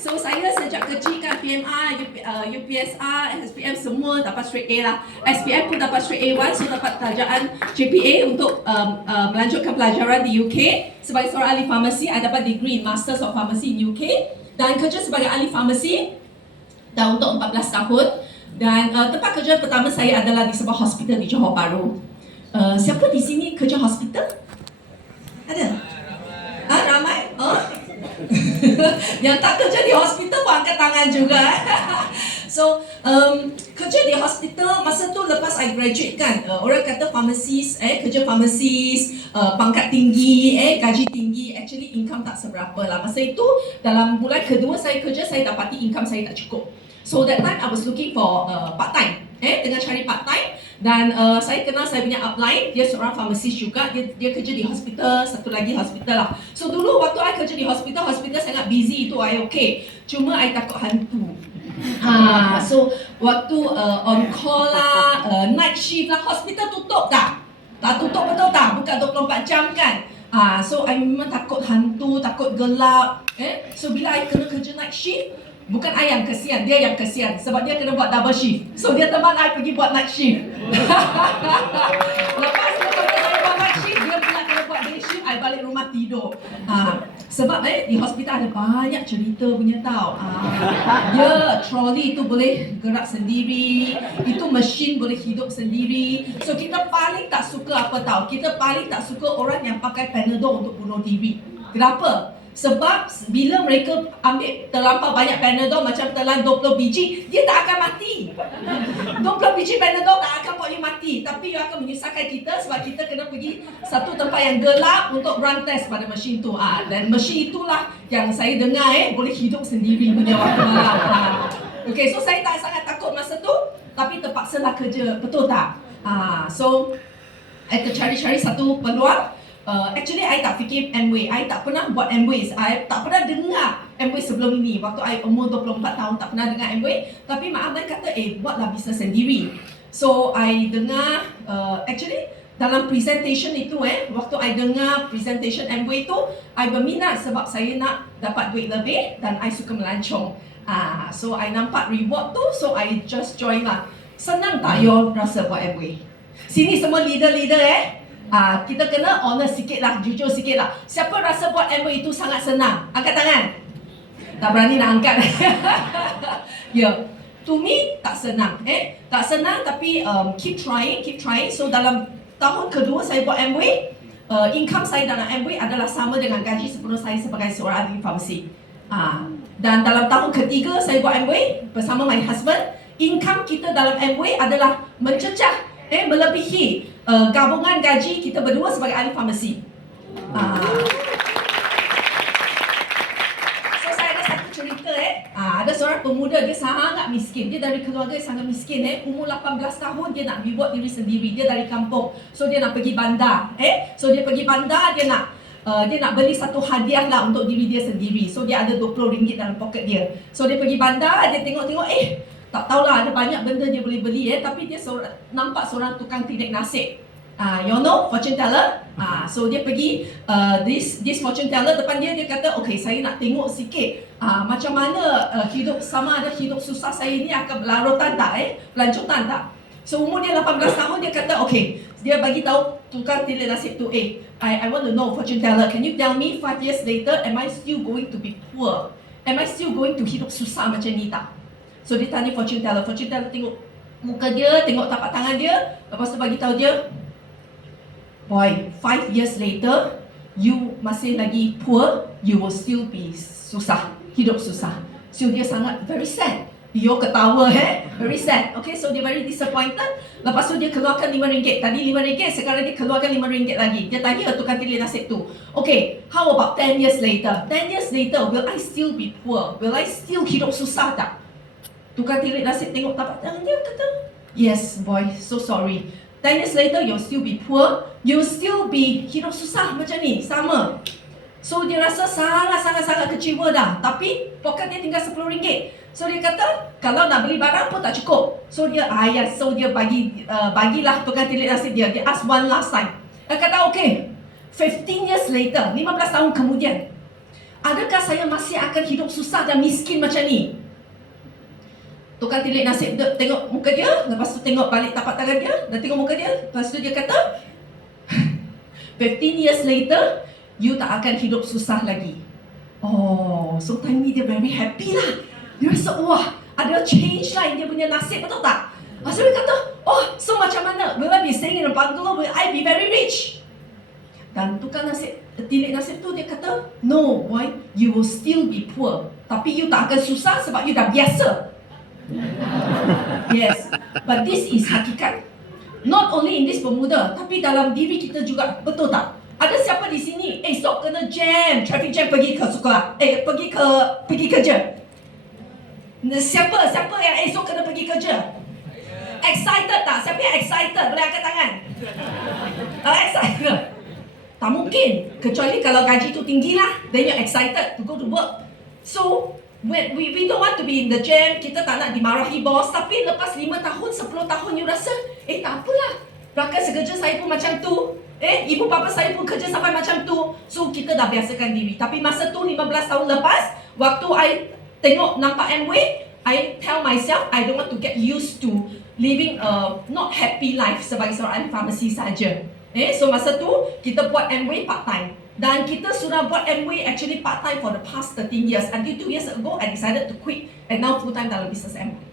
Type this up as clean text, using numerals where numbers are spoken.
So saya sejak kecil kan PMR, UPSR, SPM semua dapat straight A lah. SPM pun dapat straight A1, so dapat darjaan GPA untuk melanjutkan pelajaran di UK. Sebagai seorang ahli farmasi, saya dapat degree Masters of Pharmacy in UK dan kerja sebagai ahli farmasi dah untuk 14 tahun. Dan tempat kerja pertama saya adalah di sebuah hospital di Johor Bahru. Siapa di sini kerja hospital? Ada? Ramai? Oh. Yang tak kerja di hospital pun angkat tangan juga. So, kerja di hospital masa tu lepas I graduate kan, orang kata pharmacist, kerja pharmacist, pangkat tinggi, gaji tinggi, actually income tak seberapa lah. Masa itu, dalam bulan kedua saya kerja, saya dapati income saya tak cukup. So that time I was looking for part-time, tengah cari part-time. Dan saya kenal saya punya upline, dia seorang pharmacist juga, dia kerja di hospital, satu lagi hospital lah. So dulu waktu I kerja di hospital sangat busy, itu I okay. Cuma I takut hantu. So waktu on call lah, night shift lah, hospital tutup tak? Tak tutup betul tak? Bukan 24 jam kan? So I memang takut hantu, takut gelap. So bila I kena kerja night shift, bukan I yang kesian, dia yang kesian sebab dia kena buat double shift. So dia teman I pergi buat night shift. Lepas I buat night shift, dia pula kena buat day shift, I balik rumah tidur. Sebab di hospital ada banyak cerita punya tau. Dia trolley itu boleh gerak sendiri, itu mesin boleh hidup sendiri. So kita paling tak suka apa tau? Kita paling tak suka orang yang pakai Panadol untuk bunuh diri. Kenapa? Sebab bila mereka ambil terlampau banyak Panadol, macam telan 20 biji, dia tak akan mati. 20 biji Panadol tak akan buat you mati, tapi you akan menyusahkan kita sebab kita kena pergi satu tempat yang gelap untuk run test pada mesin tu. Dan mesin itulah yang saya dengar boleh hidup sendiri punya waktu malam. Okay, so saya tak sangat takut masa tu, tapi terpaksalah kerja, betul tak? So I tercari-cari satu peluang. Actually, I tak fikir Amway. I tak pernah buat Amway. I tak pernah dengar Amway sebelum ini. Waktu I umur 24 tahun, tak pernah dengar Amway. Tapi mak abang kata, buatlah bisnes sendiri. So, I dengar, actually, dalam presentation itu, waktu I dengar presentation Amway tu, I berminat sebab saya nak dapat duit lebih dan I suka melancong. So, I nampak reward tu, so I just join lah. Senang tak you rasa buat Amway? Sini semua leader-leader, kita kena honest sikit lah, jujur sikit lah. Siapa rasa buat Amway itu sangat senang? Angkat tangan. Tak berani nak angkat. To me tak senang. Tak senang tapi keep trying. So dalam tahun kedua saya buat Amway, income saya dalam Amway adalah sama dengan gaji sepenuh saya sebagai seorang ahli farmasi. Dan dalam tahun ketiga saya buat Amway bersama my husband, income kita dalam Amway adalah mencecah, melebihi gabungan gaji kita berdua sebagai ahli farmasi. So saya ada satu cerita ada seorang pemuda, dia sangat miskin. Dia dari keluarga yang sangat miskin. Umur 18 tahun dia nak reward diri sendiri. Dia dari kampung. So dia nak pergi bandar. So dia pergi bandar, dia nak beli satu hadiah lah untuk diri dia sendiri. So dia ada RM20 dalam poket dia. So dia pergi bandar, dia tengok-tengok tak tahulah ada banyak benda dia boleh beli tapi dia nampak seorang tukang tilik nasib. You know, fortune teller. So dia pergi this fortune teller depan dia kata, okay, saya nak tengok sikit macam mana hidup, sama ada hidup susah saya ni akan berlarutan tak, berlanjutan tak. So umur dia 18 tahun, dia kata, okay, dia bagi tahu tukang tilik nasib tu, I want to know, fortune teller, can you tell me 5 years later, am I still going to be poor? Am I still going to hidup susah macam ni tak? So dia tanya fortune teller tengok muka dia, tengok tapak tangan dia, lepas tu bagi tahu dia, boy, 5 years later, you masih lagi poor, you will still be susah, hidup susah. So dia sangat very sad. Dia ketawa, very sad. Okay, so dia very disappointed. Lepas tu dia keluarkan RM5. Tadi RM5, sekarang dia keluarkan RM5 lagi. Dia tanya tukang tilik nasib tu, okay, how about 10 years later? 10 years later, will I still be poor? Will I still hidup susah tak? Tukang tilik nasib tengok tapak tangan dia, kata, yes boy, so sorry. 10 years later, you'll still be poor. You'll still be hidup susah macam ni, sama. So dia rasa sangat-sangat kecewa dah. Tapi poket dia tinggal RM10. So dia kata, kalau nak beli barang pun tak cukup. So dia so dia bagilah tukang tilik nasib dia. Dia ask one last time. Dia kata, okay, 15 years later, 15 tahun kemudian, Adakah saya masih akan hidup susah dan miskin macam ni? Tukang tilik nasib tengok muka dia, lepas tu tengok balik tapak tangan dia, dan tengok muka dia, lepas tu dia kata 15 years later, you tak akan hidup susah lagi. Oh, so time ni dia very happy lah. Dia rasa, wah, ada change lah dia punya nasib, betul tak? Lepas tu dia kata, oh, so macam mana? Will I be staying in a bungalow? Will I be very rich? Dan tukang tilik nasib tu dia kata, no boy, you will still be poor. Tapi you tak akan susah sebab you dah biasa. Yes, but this is hakikat. Not only in this pemuda, tapi dalam diri kita juga, betul tak? Ada siapa di sini esok kena jam, traffic jam pergi ke sekolah, pergi kerja? Siapa yang esok kena pergi kerja? Excited tak? Siapa yang excited? Boleh angkat tangan. Excited? Tak mungkin, kecuali kalau gaji tu tinggi lah, then you're excited to go to work. So when we don't want to be in the jam, kita tak nak dimarahi bos, tapi lepas 5 tahun, 10 tahun you rasa, tak apalah, rakan sekerja saya pun macam tu, ibu bapa saya pun kerja sampai macam tu. So kita dah biasakan diri. Tapi masa tu 15 tahun lepas, waktu I tengok nampak Amway, I tell myself I don't want to get used to living a not happy life sebagai seorang pharmacy saja. So masa tu kita buat Amway part time. Dan kita sudah buat Amway actually part time for the past 13 years. Until 2 years ago I decided to quit and now full time dalam business Amway.